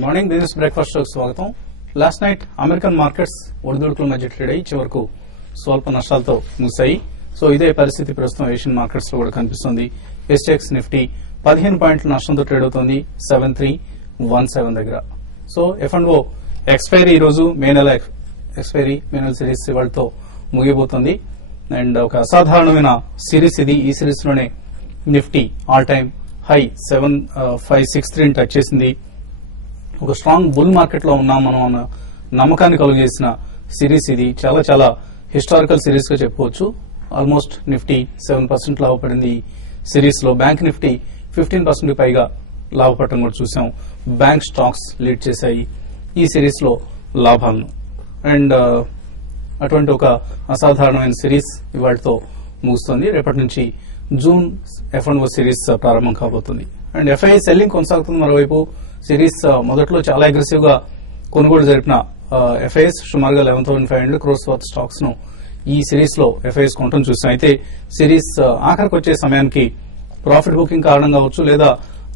Good morning business breakfast షోకి స్వాగతం. Last night American markets ఒడిదుడుకుల మధ్య ట్రేడ్ అయ్యి చివరకు స్వల్ప నష్టాలతో ముగిశాయి. సో ఇదే పరిస్థితి ప్రస్తుతం ఏషియన్ మార్కెట్స్ లో కూడా కనిపిస్తుంది. SGX నిఫ్టీ 15 పాయింట్ల నష్టంతో ట్రేడ్ అవుతుంది 7317 దగ్గర. సో F&O ఎక్స్పైరీ ఈ రోజు మే నెల సిరీస్ ఇవాళతో ముగిపోతుంది. అండ్ ఒక అసాధారణమైన సిరీస్ ఇది. ఈ సిరీస్ లోనే Nifty all time high 7563 touch చేసింది. ఒక స్ట్రాంగ్ బుల్ మార్కెట్ లో ఉన్నాం మనం అన్న నమ్మకాన్ని కలుగజేసిన సిరీస్ ఇది. చాలా చాలా హిస్టారికల్ సిరీస్ గా చెప్పుకోవచ్చు. ఆల్మోస్ట్ నిఫ్టీ 7% లాభపడింది ఈ సిరీస్ లో. బ్యాంక్ నిఫ్టీ 15% పైగా లాభపడటం కూడా చూసాం. బ్యాంక్ స్టాక్స్ లీడ్ చేశాయి ఈ సిరీస్ లో లాభాలను. అండ్ అటువంటి ఒక అసాధారణమైన సిరీస్ ఇవాళతో ముగుస్తుంది. రేపటి నుంచి జూన్ F&O సిరీస్ ప్రారంభం కాబోతుంది. అండ్ FII సెల్లింగ్ కొనసాగుతుంది. మరోవైపు సిరీస్ మొదట్లో చాలా అగ్రెసివ్ గా కొనుగోలు జరిపిన FIIs సుమారుగా 11,500 crores వర్త్ స్టాక్స్ ను ఈ సిరీస్ లో FIIs కొనడం చూసాం. అయితే సిరీస్ ఆఖరికి వచ్చే సమయానికి ప్రాఫిట్ బుకింగ్ కారణం కావచ్చు, లేదా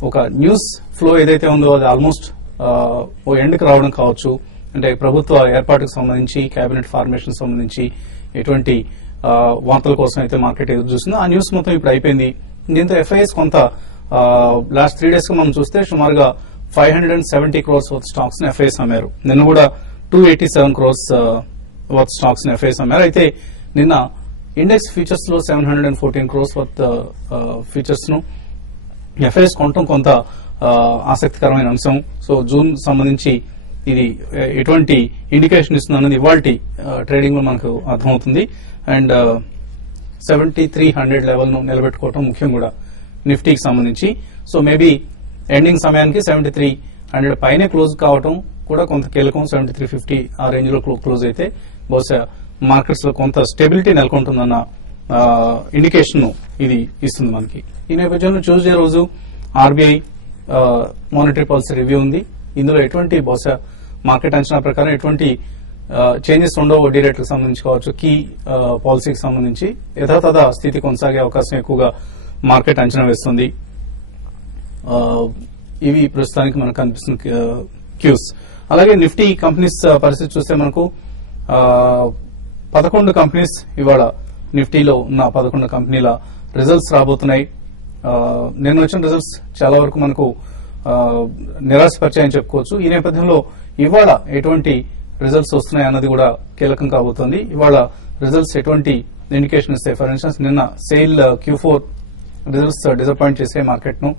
ఒక న్యూస్ ఫ్లో ఏదైతే ఉందో అది ఆల్మోస్ట్ ఓ ఎండ్కి రావడం కావచ్చు. అంటే ప్రభుత్వ ఏర్పాటుకు సంబంధించి, కేబినెట్ ఫార్మేషన్ సంబంధించి ఎటువంటి వార్తల కోసం అయితే మార్కెట్ ఎదురు చూస్తుందో ఆ న్యూస్ మొత్తం ఇప్పుడు అయిపోయింది. దీంతో FIIs కొంత లాస్ట్ 3 days గా మనం చూస్తే సుమారుగా 570 crores వర్త్ స్టాక్స్ ని FIIs అమ్మారు. నిన్న కూడా 287 crores వర్త్ స్టాక్స్ ని FIIs అమ్మారు. అయితే నిన్న ఇండెక్స్ ఫ్యూచర్స్ లో 714 crores వర్త్ ఫ్యూచర్స్ ను FIIs కొనడం కొంత ఆసక్తికరమైన అంశం. సో జూన్ సంబంధించి ఇది ఎటువంటి ఇండికేషన్ ఇస్తుంది అన్నది ఇవాల్టి ట్రేడింగ్ లో మనకు అర్థమవుతుంది. అండ్ 7300 లెవెల్ ను నిలబెట్టుకోవడం ముఖ్యం కూడా నిఫ్టీకి సంబంధించి. సో మేబీ ఎండింగ్ సమయానికి 7300 పైనే క్లోజ్ కావటం కూడా కొంత కీలకం. 7350 ఆ రేంజ్ లో క్లోజ్ అయితే బహుశా మార్కెట్స్ లో కొంత స్టెబిలిటీ నెలకొంటుందన్న ఇండికేషన్ ఇది ఇస్తుంది మనకి. ఈ నేపథ్యంలో ట్యూస్డే రోజు RBI మానిటరీ పాలసీ రివ్యూ ఉంది. ఇందులో ఎటువంటి బహుశా మార్కెట్ అంచనా ప్రకారం ఎటువంటి చేంజెస్ ఉండవు. వడ్డీ రేట్లకు సంబంధించి కావచ్చు, కీ పాలసీకి సంబంధించి యథాతథ స్థితి కొనసాగే అవకాశం ఎక్కువగా మార్కెట్ అంచనా వేస్తుంది. ఇవి ప్రస్తుతానికి మనకు కనిపిస్తున్న క్యూస్. అలాగే నిఫ్టీ కంపెనీస్ పరిస్థితి చూస్తే మనకు 11 కంపెనీస్ ఇవాళ నిఫ్టీలో ఉన్న 11 కంపెనీల రిజల్ట్స్ రాబోతున్నాయి. నిన్న వచ్చిన రిజల్ట్స్ చాలా వరకు మనకు నిరాశపరిచాయని చెప్పుకోవచ్చు. ఈ నేపథ్యంలో ఇవాళ ఎటువంటి రిజల్ట్స్ వస్తున్నాయి అన్నది కూడా కీలకం కాబోతోంది. ఇవాళ రిజల్ట్స్ ఎటువంటి ఇండికేషన్ ఇస్తాయి. ఫర్ ఇన్స్టెన్స్ నిన్న సెయిల్ Q4 రిజల్ట్స్ డిసప్పాయింట్ చేసే మార్కెట్ ను.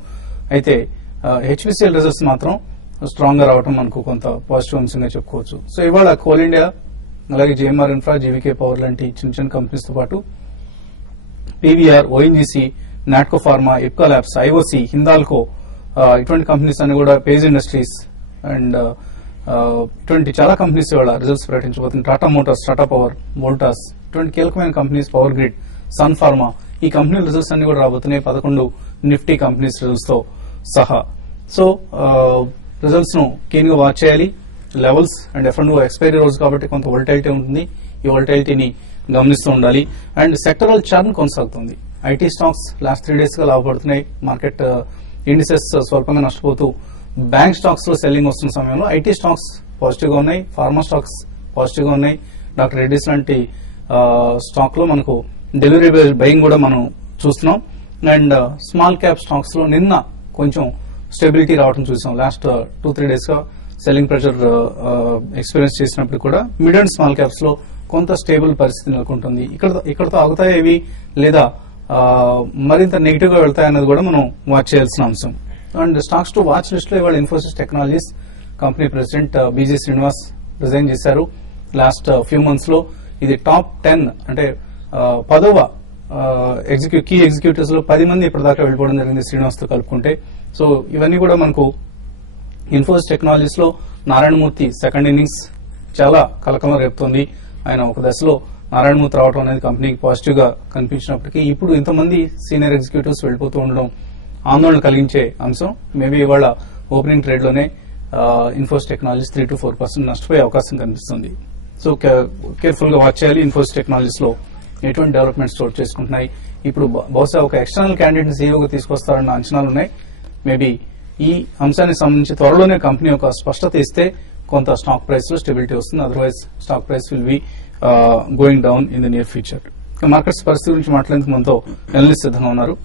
అయితే HPCL రిజల్ట్స్ మాత్రం స్ట్రాంగ్ గా రావడం మనకు కొంత పాజిటివ్ అంశంగా చెప్పుకోవచ్చు. సో ఇవాళ కోల్ ఇండియా, అలాగే JMR ఇన్ఫ్రా, GVK పవర్ లాంటి చిన్న చిన్న కంపెనీస్ తో పాటు PVR, ONGC, Natco pharma, Ipca labs, IOC, Hindalco ఇటువంటి కంపెనీస్ అన్ని కూడా, పేజ్ ఇండస్ట్రీస్ అండ్ ఇటువంటి చాలా కంపెనీస్ ఇవాళ రిజల్ట్స్ ప్రకటించబోతుంది. టాటా మోటార్స్, టాటా పవర్, వోల్టాస్ ఇటువంటి కీలకమైన companies, Power Grid, Sun Pharma, ఈ కంపెనీల రిజల్ట్స్ అన్ని కూడా రాబోతున్నాయి 11 నిఫ్టీ కంపెనీస్ రిజల్ట్స్ తో సహా. సో రిజల్ట్స్ ను కీన్ గా వాచ్ చేయాలి. లెవెల్స్ అండ్ F&O ఎక్స్పైరీ రోజు కాబట్టి కొంత వోల్టాలిటీ ఉంటుంది. ఈ వోల్టాలిటీని గమనిస్తూ ఉండాలి. అండ్ సెక్టరల్ చర్న్ కొనసాగుతుంది. IT స్టాక్స్ లాస్ట్ 3 days గా లాభపడుతున్నాయి. మార్కెట్ ఇండిసెస్ స్వల్పంగా నష్టపోతూ బ్యాంక్ స్టాక్స్ లో సెల్లింగ్ వస్తున్న సమయంలో IT స్టాక్స్ పాజిటివ్ గా ఉన్నాయి. ఫార్మా స్టాక్స్ పాజిటివ్ గా ఉన్నాయి. డాక్టర్ రెడ్డిస్ లాంటి స్టాక్ లో మనకు డెలివరీ బయింగ్ కూడా మనం చూస్తున్నాం. అండ్ స్మాల్ క్యాప్ స్టాక్స్ లో నిన్న కొంచెం స్టెబిలిటీ రావడం చూసాం. లాస్ట్ 2-3 days గా సెల్లింగ్ ప్రెషర్ ఎక్స్పీరియన్స్ చేసినప్పుడు కూడా మిడ్ అండ్ స్మాల్ క్యాప్స్ లో కొంత స్టేబుల్ పరిస్థితి నెలకొంటుంది. ఇక్కడతో ఆగుతాయేవి లేదా మరింత నెగిటివ్ గా వెళ్తాయన్నది కూడా మనం వాచ్ చేయాల్సిన అంశం. And stocks to watch list లో ఇవాళ Infosys technologies company president BG Srinivas resign చేశారు లాస్ట్ ఫ్యూ మంత్స్ లో. ఇది టాప్ 10 అంటే 10వ కీ ఎగ్జిక్యూటివ్స్ లో 10 మంది ఇప్పటిదాకా వెళ్ళిపోవడం జరిగింది శ్రీనివాస్ తో కలుపుకుంటే. సో ఇవన్నీ కూడా మనకు ఇన్ఫోసిస్ టెక్నాలజీస్ లో నారాయణమూర్తి సెకండ్ ఇన్నింగ్స్ చాలా కలకలం రేపుతోంది. ఆయన ఒక దశలో నారాయణమూర్తి రావడం అనేది కంపెనీకి పాజిటివ్ గా కనిపించినప్పటికీ ఇప్పుడు ఇంతమంది సీనియర్ ఎగ్జిక్యూటివ్స్ వెళ్ళిపోతూ ఉండడం ఆందోళన కలిగించే అంశం. మేబీ ఇవాళ ఓపెనింగ్ ట్రేడ్ లోనే ఇన్ఫోసిస్ టెక్నాలజీస్ 3 to 4% నష్టపోయే అవకాశం కనిపిస్తుంది. సో కేర్ఫుల్ గా వాచ్ చేయాలి. ఇన్ఫోసిస్ టెక్నాలజీస్ లో ఎటువంటి డెవలప్మెంట్స్ చోటు చేసుకుంటున్నాయి. ఇప్పుడు బహుశా ఒక ఎక్స్టర్నల్ క్యాండిడేట్ ని సీఈఓగా తీసుకొస్తారన్న అంచనాలు ఉన్నాయి. మేబీ ఈ అంశానికి సంబంధించి త్వరలోనే కంపెనీ ఒక స్పష్టత ఇస్తే కొంత స్టాక్ ప్రైస్ లో స్టెబిలిటీ వస్తుంది. Otherwise stock price will be going down in the near future. Markets పరిస్థితి గురించి మాట్లాడేందుకు మనతో అనలిస్ట్ సిద్ధంగా ఉన్నారు.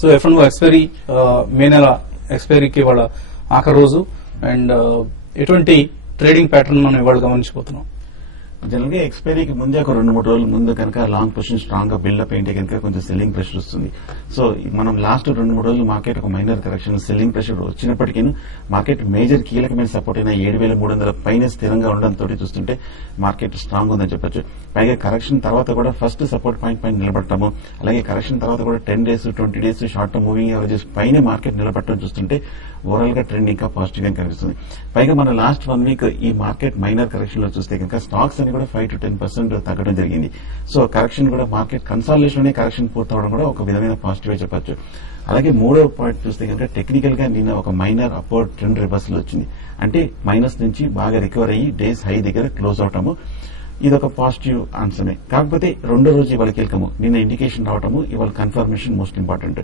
సో F&O ఎక్స్పైరీ మే నెల ఎక్స్పైరీకి వాళ్ళ ఆఖరి రోజు అండ్ ఎటువంటి ట్రేడింగ్ ప్యాటర్న్ మనం ఇవాళ గమనించబోతున్నాం. జనరల్ గా ఎక్స్పైరీకి ముందే ఒక 2-3 రోజుల ముందు కనుక లాంగ్ పొజిషన్ స్ట్రాంగ్ గా బిల్డప్ అయింటే కనుక కొంచెం సెల్లింగ్ ప్రెషర్ వస్తుంది. సో మనం లాస్ట్ 2-3 రోజులు మార్కెట్ ఒక మైనర్ కరెక్షన్ సెల్లింగ్ ప్రెషర్ వచ్చినప్పటికీ మార్కెట్ మేజర్ కీలకమైన సపోర్ట్ అయిన 7,300 పైన స్థిరంగా ఉండడంతో చూస్తుంటే మార్కెట్ స్ట్రాంగ్ ఉందని చెప్పొచ్చు. పైగా కరెక్షన్ తర్వాత కూడా ఫస్ట్ సపోర్ట్ పాయింట్ పైన నిలబడటము, అలాగే కరెక్షన్ తర్వాత కూడా 10 days 20 days short term moving averages పైన మార్కెట్ నిలబడటం చూస్తుంటే ఓవరాల్ గా ట్రెండ్ ఇంకా పాజిటివ్ గా కనిపిస్తుంది. పైగా మన లాస్ట్ 1 week ఈ మార్కెట్ మైనర్ కరెక్షన్ లో చూస్తే కనుక స్టాక్స్ అని కూడా 5 to 10% తగ్గడం జరిగింది. సో కరెక్షన్ కూడా మార్కెట్ కన్సాలిడేషన్ కరెక్షన్ పూర్తవడం కూడా ఒక విధమైన పాజిటివ్ చెప్పొచ్చు. అలాగే మూడో పాయింట్ చూస్తే కనుక టెక్నికల్ గా నిన్న ఒక మైనర్ అప్వర్డ్ ట్రెండ్ రివర్సల్ వచ్చింది. అంటే మైనస్ నుంచి బాగా రికవర్ అయ్యి డేస్ హై దగ్గర క్లోజ్ అవటము ఇదొక పాజిటివ్ ఆన్సరే. కాకపోతే రెండో రోజు ఇవాళ కీలకము, నిన్న ఇండికేషన్ రావటము, ఇవాళ కన్ఫర్మేషన్ మోస్ట్ ఇంపార్టెంట్.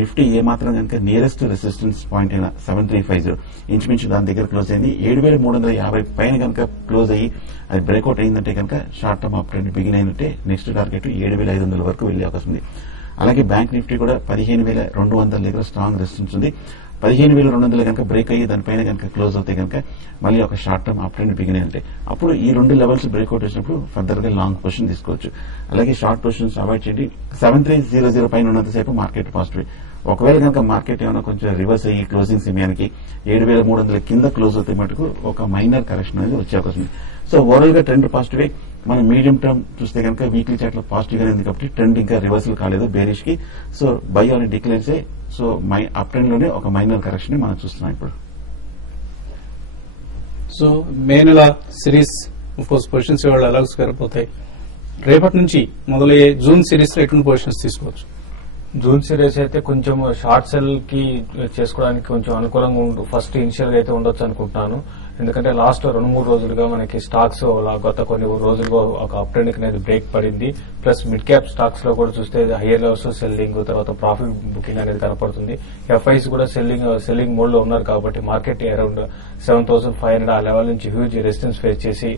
నిఫ్టీ ఏమాత్రం కనుక నియరెస్ట్ రెసిస్టెన్స్ పాయింట్ అయిన 7350 ఇంచుమించు దాని దగ్గర క్లోజ్ అయింది. 7,350 పైన కనుక క్లోజ్ అయ్యి అది బ్రేక్అవుట్ అయిందంటే కనుక short term up trend begin అయినట్టే. నెక్స్ట్ టార్గెట్ 7,500 వరకు వెళ్లే అవకాశం ఉంది. అలాగే బ్యాంక్ నిఫ్టీ కూడా 15,200 దగ్గర స్ట్రాంగ్ రెసిస్టెన్స్ ఉంది. 15,200 కనుక బ్రేక్ అయ్యి దానిపైన కనుక క్లోజ్ అవుతాయి కనుక మళ్ళీ ఒక short term up trend begin అంటే అప్పుడు ఈ 2 లెవెల్స్ బ్రేక్అవుట్ వచ్చినప్పుడు ఫర్దర్ గా లాంగ్ పొజిషన్ తీసుకోవచ్చు. అలాగే షార్ట్ పొజిషన్స్ అవాయిడ్ చేయండి. 7300 పైన ఉన్నంతసేపు మార్కెట్ పాజిటివ్. ఒకవేళ కనుక మార్కెట్ ఏమైనా కొంచెం రివర్స్ అయ్యి క్లోజింగ్ సమయానికి 7,300 కింద క్లోజ్ అవుతాయి మటుకు ఒక మైనర్ కరెక్షన్ అనేది వచ్చే అవకాశం ఉంది. సో ఓవరాల్ గా ట్రెండ్ పాజిటివ్. మనం మీడియం టర్మ్ చూస్తే కనుక వీక్లీ చార్ట్ లో పాజిటివ్ గా ఉంది కాబట్టి ట్రెండ్ ఇంకా రివర్సల్ కాలేదు బేరిష్ కి. So by on declares so up trend లోనే ఒక మైనర్ కరెక్షన్ మనం చూస్తున్నాం ఇప్పుడు. సో మే నెల సిరీస్ పొజిషన్స్ ఇవాళ ఎలాగో సరిపోతాయి. రేపటి నుంచి మొదలయ్యే జూన్ సిరీస్ లో ఎటువంటి పొజిషన్స్ తీసుకోవచ్చు? జూన్ సిరీస్ అయితే కొంచెం షార్ట్ సెల్ కి చేసుకోవడానికి కొంచెం అనుకూలంగా ఫస్ట్ ఇనిషియల్ గా అయితే ఉండొచ్చు అనుకుంటున్నాను. ఎందుకంటే లాస్ట్ 2-3 రోజులుగా మనకి స్టాక్స్ గత కొన్ని రోజులుగా ఒక అప్ ట్రెండ్ అనేది బ్రేక్ పడింది. ప్లస్ మిడ్ క్యాప్ స్టాక్స్ లో కూడా చూస్తే హైయర్ లెవెల్స్ సెల్లింగ్ తర్వాత ప్రాఫిట్ బుకింగ్ అనేది కనపడుతుంది. ఎఫ్ఐస్ కూడా సెల్లింగ్ మోడ్ లో ఉన్నారు కాబట్టి మార్కెట్ అరౌండ్ 7,500 ఆ లెవెల్ నుంచి హ్యూజ్ రెసిస్టెన్స్ ఫేస్ చేసి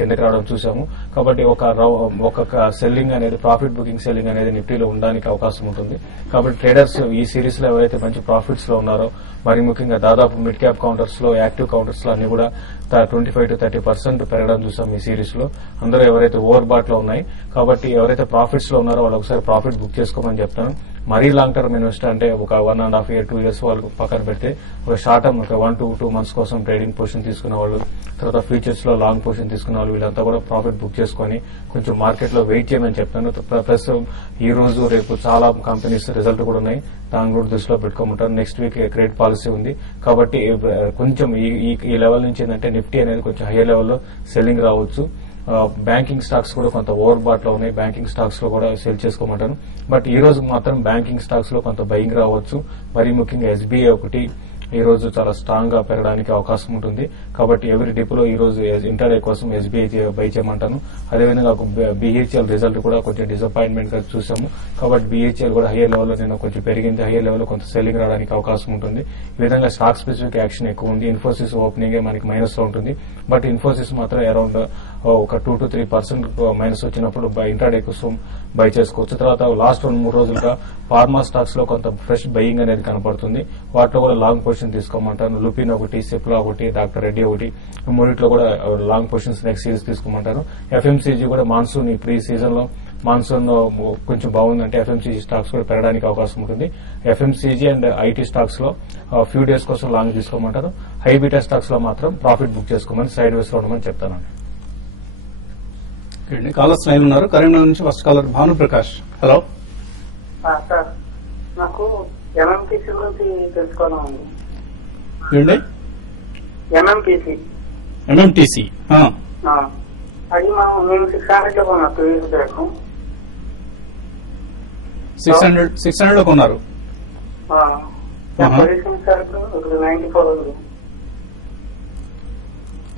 కిందకి రావడం చూసాము. కాబట్టి ఒక సెల్లింగ్ అనేది ప్రాఫిట్ బుకింగ్ సెల్లింగ్ అనేది నిఫ్టీలో ఉండడానికి అవకాశం ఉంటుంది. కాబట్టి ట్రేడర్స్ ఈ సిరీస్ లో ఎవరైతే మంచి ప్రాఫిట్స్ లో ఉన్నారో మరి ముఖ్యంగా దాదాపు మిడ్ క్యాప్ కౌంటర్స్ లో యాక్టివ్ కౌంటర్స్ లో అన్ని కూడా 25 to 30% పెరగడం చూసాం ఈ సిరీస్ లో. అందరూ ఎవరైతే ఓవర్ బాట్ లో ఉన్నాయి కాబట్టి ఎవరైతే ప్రాఫిట్స్ లో ఉన్నారో వాళ్ళు ఒకసారి ప్రాఫిట్ బుక్ చేసుకోమని చెప్తాను. మరీ లాంగ్ టర్మ్ ఇన్వెస్టర్ అంటే ఒక 1.5 year 2 years వాళ్ళు పక్కన పెడితే ఒక షార్ట్ టర్మ్ ఒక 1 to 2 months కోసం ట్రేడింగ్ పొజిషన్ తీసుకున్న వాళ్ళు తర్వాత ఫ్యూచర్స్ లో లాంగ్ పొజిషన్ తీసుకున్న వాళ్ళు వీళ్ళంతా కూడా ప్రాఫిట్ బుక్ చేసుకుని కొంచెం మార్కెట్ లో వెయిట్ చేయమని చెప్తాను. ప్లస్ ఈ రోజు రేపు చాలా కంపెనీస్ రిజల్ట్ కూడా ఉన్నాయి, దాని కూడా దృష్టిలో పెట్టుకోమంటారు. నెక్స్ట్ వీక్ క్రెడిట్ పాలసీ ఉంది కాబట్టి కొంచెం ఈ లెవెల్ నుంచి ఏంటంటే నిఫ్టీ అనేది కొంచెం హైయర్ లెవెల్లో సెల్లింగ్ రావచ్చు. బ్యాంకింగ్ స్టాక్స్ కూడా కొంత ఓవర్ బాట్ లో ఉన్నాయి, బ్యాంకింగ్ స్టాక్స్ లో కూడా సెల్ చేసుకోమంటాను. బట్ ఈ రోజు మాత్రం బ్యాంకింగ్ స్టాక్స్ లో కొంత బయింగ్ రావచ్చు. మరీ ముఖ్యంగా ఎస్బీఐ ఒకటి ఈ రోజు చాలా స్ట్రాంగ్ గా పెరగడానికి అవకాశం ఉంటుంది. కాబట్టి ఎవరి డిపోలో ఈ రోజు ఇంటర్డే కోసం ఎస్బీఐ బై చేయమంటాను. అదేవిధంగా బీహెచ్ఎల్ రిజల్ట్ కూడా కొంచెం డిసప్పాయింట్మెంట్ గా చూసాము కాబట్టి బీహెచ్ఎల్ కూడా హైయర్ లెవెల్లో నిన్న కొంచెం పెరిగింది, హైయర్ లెవెల్లో కొంత సెల్లింగ్ రావడానికి అవకాశం ఉంటుంది. ఈ విధంగా స్టాక్ స్పెసిఫిక్ యాక్షన్ ఎక్కువ ఉంది. ఇన్ఫోసిస్ ఓపెనింగ్ మనకి మైనస్ లో ఉంటుంది. బట్ ఇన్ఫోసిస్ మాత్రం అరౌండ్ ఒక 2 to 3% మైనస్ వచ్చినప్పుడు ఇంటర్డే కోసం బై చేసుకోవచ్చు. తర్వాత లాస్ట్ 2-3 రోజులుగా ఫార్మా స్టాక్స్ లో కొంత ఫ్రెష్ బయింగ్ అనేది కనపడుతుంది. వాటిలో కూడా లాంగ్ పొజిషన్ తీసుకోమంటాను. లుపిన్ ఒకటి, సిప్లా ఒకటి, డాక్టర్ రెడ్డి ఒకటి, మూడిట్లో కూడా లాంగ్ పొజిషన్స్ నెక్స్ట్ సిరీస్ తీసుకోమంటారు. ఎఫ్ఎంసీజీ కూడా మాన్సూన్ ఇప్పుడు ఈ సీజన్ లో మాన్సూన్ కొంచెం బాగుందంటే ఎఫ్ఎంసీజీ స్టాక్స్ కూడా పెరగడానికి అవకాశం ఉంటుంది. ఎఫ్ఎంసీజీ అండ్ ఐటీ స్టాక్స్ లో ఫ్యూ డేస్ కోసం లాంగ్ తీసుకోమంటారు. హై బీటా స్టాక్స్ లో మాత్రం ప్రాఫిట్ బుక్ చేసుకోమని సైడ్ వేస్ లో ఉండమని చెప్తాను. కాలర్స్ లైన్ ఉన్నారు. కరీంనగర్ నుంచి first caller Bhanuprakash. Hello sir, నాకు ఎంఎంటీసీ గురించి తెలుసుకోవాలండి. ఏంటి ఎంఎంటీసీ అది మేము 600 లో కొన్నా 2 years బ్యాక్. 600 లో కొన్నారు. పొజిషన్ సార్ ఇప్పుడు 94 ఉంది.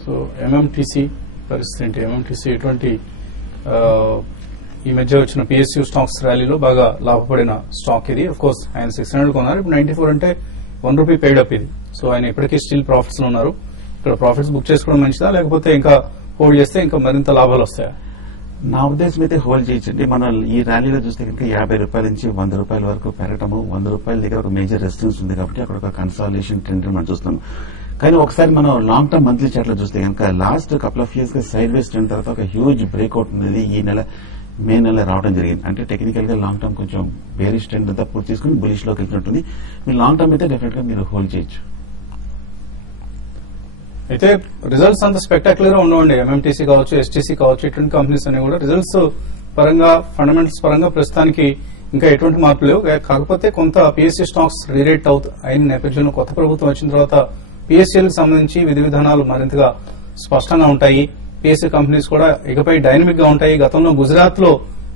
సో ఎంఎంటీసీ పరిస్థితి ఏంటి? ఎంఎంటీసీ ఎటువంటి ఈ మధ్య వచ్చిన పిఎస్యూ స్టాక్స్ ర్యాలీలో బాగా లాభపడిన స్టాక్ ఇది. అఫ్ కోర్స్ ఆయన 600 కొన్నారు, ఇప్పుడు 94 అంటే ₹1 పెయిడ్ అప్ ఇది. సో ఆయన ఇప్పటికీ స్టిల్ ప్రాఫిట్స్ లో ఉన్నారు. ఇక్కడ ప్రాఫిట్స్ బుక్ చేసుకోవడం మంచిదా, లేకపోతే ఇంకా హోల్డ్ చేస్తే ఇంకా మరింత లాభాలు వస్తాయా? నా ఉద్దేశం అయితే హోల్డ్ చేయొచ్చండి. మనం ఈ ర్యాలీలో చూస్తే కనుక ₹50 నుంచి ₹100 వరకు పెరగటము, ₹100 దగ్గర ఒక మేజర్ రెసిస్టెన్స్ ఉంది కాబట్టి అక్కడ ఒక కన్సాలిడేషన్ ట్రెండ్ మనం చూస్తున్నాం. కానీ ఒకసారి మనం లాంగ్ టర్మ్ మంత్లీ చార్ట్ లో చూస్తే కనుక లాస్ట్ కపుల్ ఆఫ్ ఇయర్స్ గా సైడ్ వేస్ ట్రెండ్ తర్వాత ఒక హ్యూజ్ బ్రేక్అవుట్ అనేది ఈ నెల మే నెల రావడం జరిగింది. అంటే టెక్నికల్ గా లాంగ్ టర్మ్ కొంచెం బేరిష్ ట్రెండ్ అంతా పూర్తి చేసుకుని బులిష్ లోకి వెళ్తుంటుంది. మీరు లాంగ్ టర్మ్ అయితే డెఫినెట్ గా మీరు హోల్డ్ చేయొచ్చు. అయితే రిజల్ట్స్ అంత స్పెక్టాక్యులర్ గా ఉండవండి. ఎంఎంటీసీ కావచ్చు, ఎస్టీసీ కావచ్చు, ఇటువంటి కంపెనీస్ అన్ని కూడా రిజల్ట్స్ పరంగా ఫండమెంటల్స్ పరంగా ప్రస్తుతానికి ఇంకా ఎటువంటి మార్పులు లేవు. కాకపోతే కొంత పిఎస్సీ స్టాక్స్ రీరేట్ అయిన నేపథ్యంలో కొత్త ప్రభుత్వం వచ్చిన తర్వాత పిఎస్సీలకు సంబంధించి విధి విధానాలు మరింతగా స్పష్టంగా ఉంటాయి. పిఎస్సీ కంపెనీస్ కూడా ఇకపై డైనమిక్ గా ఉంటాయి. గతంలో గుజరాత్ లో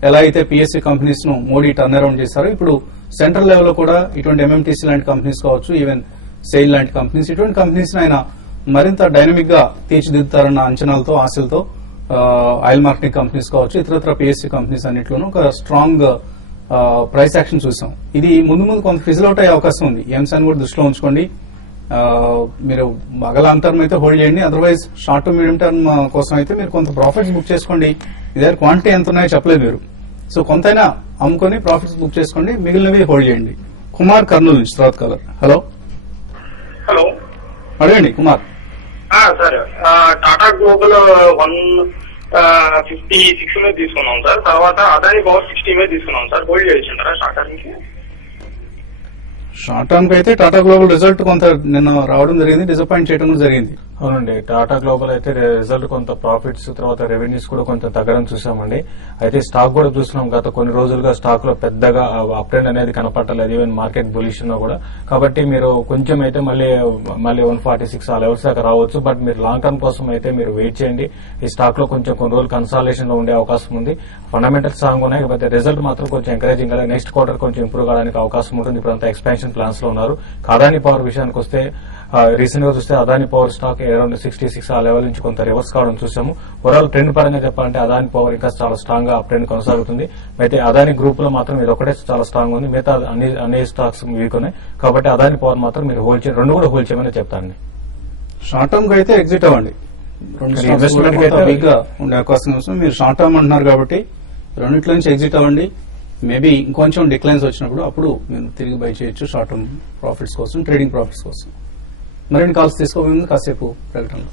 ఎలా అయితే పిఎస్సీ కంపెనీస్ ను మోడీ టర్న్ అరౌండ్ చేశారో ఇప్పుడు సెంట్రల్ లెవెల్ లో కూడా ఇటువంటి ఎంఎంటీసీ లాంటి కంపెనీస్ కావచ్చు, ఈవెన్ సెయిల్ లాంటి కంపెనీస్, ఇటువంటి కంపెనీస్ ఆయన మరింత డైనమిక్ గా తీర్చిదిద్దుతారన్న అంచనాలతో, ఆశలతో ఆయిల్ మార్కెటింగ్ కంపెనీస్ కావచ్చు, ఇతరత్ర పిఎస్సీ కంపెనీస్ అన్నింటిలోనూ ఒక స్ట్రాంగ్ ప్రైస్ యాక్షన్ చూసాం. ఇది ముందు ముందు కొంత ఫిజిల్ అవుట్ అయ్యే అవకాశం ఉంది. ఈ అంశాన్ని కూడా దృష్టిలో ఉంచుకోండి. మీరు బాగా లాంగ్ టర్మ్ అయితే హోల్డ్ చేయండి. Otherwise short to medium term కోసం అయితే మీరు కొంత ప్రాఫిట్స్ బుక్ చేసుకోండి. మీ దగ్గర క్వాంటిటీ ఎంత ఉన్నాయో చెప్పలేదు మీరు. సో కొంతైనా అమ్ముకొని ప్రాఫిట్స్ బుక్ చేసుకోండి, మిగిలినవి హోల్డ్ చేయండి. కుమార్ కర్నూలు నుంచి తర్వాత కాలర్. హలో అడగండి కుమార్. సార్ టాటా గ్లోబల్ 156 మీద తీసుకున్నాం సార్. తర్వాత అదాని పవర్ 60 మీద తీసుకున్నాం సార్. హోల్డ్ చేయించారా షార్ట్ టర్మ్ కి? షార్ట్ టర్మ్ కి అయితే టాటా గ్లోబల్ రిజల్ట్ కొంత నిన్న రావడం జరిగింది, డిసప్పాయింట్ చేయడం కూడా జరిగింది. అవునండి, టాటా గ్లోబల్ అయితే రిజల్ట్ కొంత ప్రాఫిట్స్ తర్వాత రెవెన్యూస్ కూడా కొంత తగ్గడం చూసామండి. అయితే స్టాక్ కూడా చూస్తున్నాం, గత కొన్ని రోజులుగా స్టాక్ లో పెద్దగా అప్ ట్రెండ్ అనేది కనపడలేదు, ఈవెన్ మార్కెట్ బులిష్ ఉన్నా కూడా. కాబట్టి మీరు కొంచెం అయితే మళ్ళీ 146 ఆ లెవెల్స్ దాకా రావచ్చు. బట్ మీరు లాంగ్ టర్మ్ కోసం అయితే మీరు వెయిట్ చేయండి. ఈ స్టాక్ లో కొంచెం కొన్ని రోజులు కన్సాలేషన్ లో ఉండే అవకాశం ఉంది. ఫండమెంటల్స్ స్ట్రాంగ్ ఉన్నాయి, కాకపోతే రిజల్ట్ మాత్రం కొంచెం ఎంకరేజింగ్ గా నెక్స్ట్ క్వార్టర్ కొంచెం ఇంప్రూవ్ కావడానికి అవకాశం ఉంటుంది. ఇప్పుడు అంతా ఎక్స్పాన్షన్ ప్లాన్స్ లో ఉన్నారు. అదాని పవర్ విషయానికి వస్తే రీసెంట్ గా చూస్తే అదాని పవర్ స్టాక్ అరౌండ్ 66 ఆ లెవెల్ నుంచి కొంత రివర్స్ కావడం చూసాము. ఓవరాల్ ట్రెండ్ పరంగా చెప్పాలంటే అదాని పవర్ ఇంకా చాలా స్ట్రాంగ్ గా అప్ ట్రెండ్ కొనసాగుతుంది. అయితే అదాని గ్రూప్ లో మాత్రం ఇది ఒకటే చాలా స్ట్రాంగ్ ఉంది, మిగతా అన్ని స్టాక్స్ వీక్ ఉన్నాయి. కాబట్టి అదాని పవర్ మాత్రం మీరు హోల్డ్ చేయండి, రెండు కూడా హోల్డ్ చేయమని చెప్తాను. షార్ట్ టర్మ్ కి అయితే ఎగ్జిట్ అవ్వండి. ఇన్వెస్ట్మెంట్ వీక్ గా ఉండే అవకాశం కోసం మీరు షార్ట్ టర్మ్ అంటున్నారు కాబట్టి రెండింటి నుంచి ఎగ్జిట్ అవ్వండి. మేబీ ఇంకొంచెం డిక్లైన్స్ వచ్చినప్పుడు అప్పుడు మీరు తిరిగి బై చేయొచ్చు షార్ట్ టర్మ్ ప్రాఫిట్స్ కోసం, ట్రేడింగ్ ప్రాఫిట్స్ కోసం. మరిన్ని కాల్స్ తీసుకోబోయే ముందు కాసేపు ప్రకటనలు.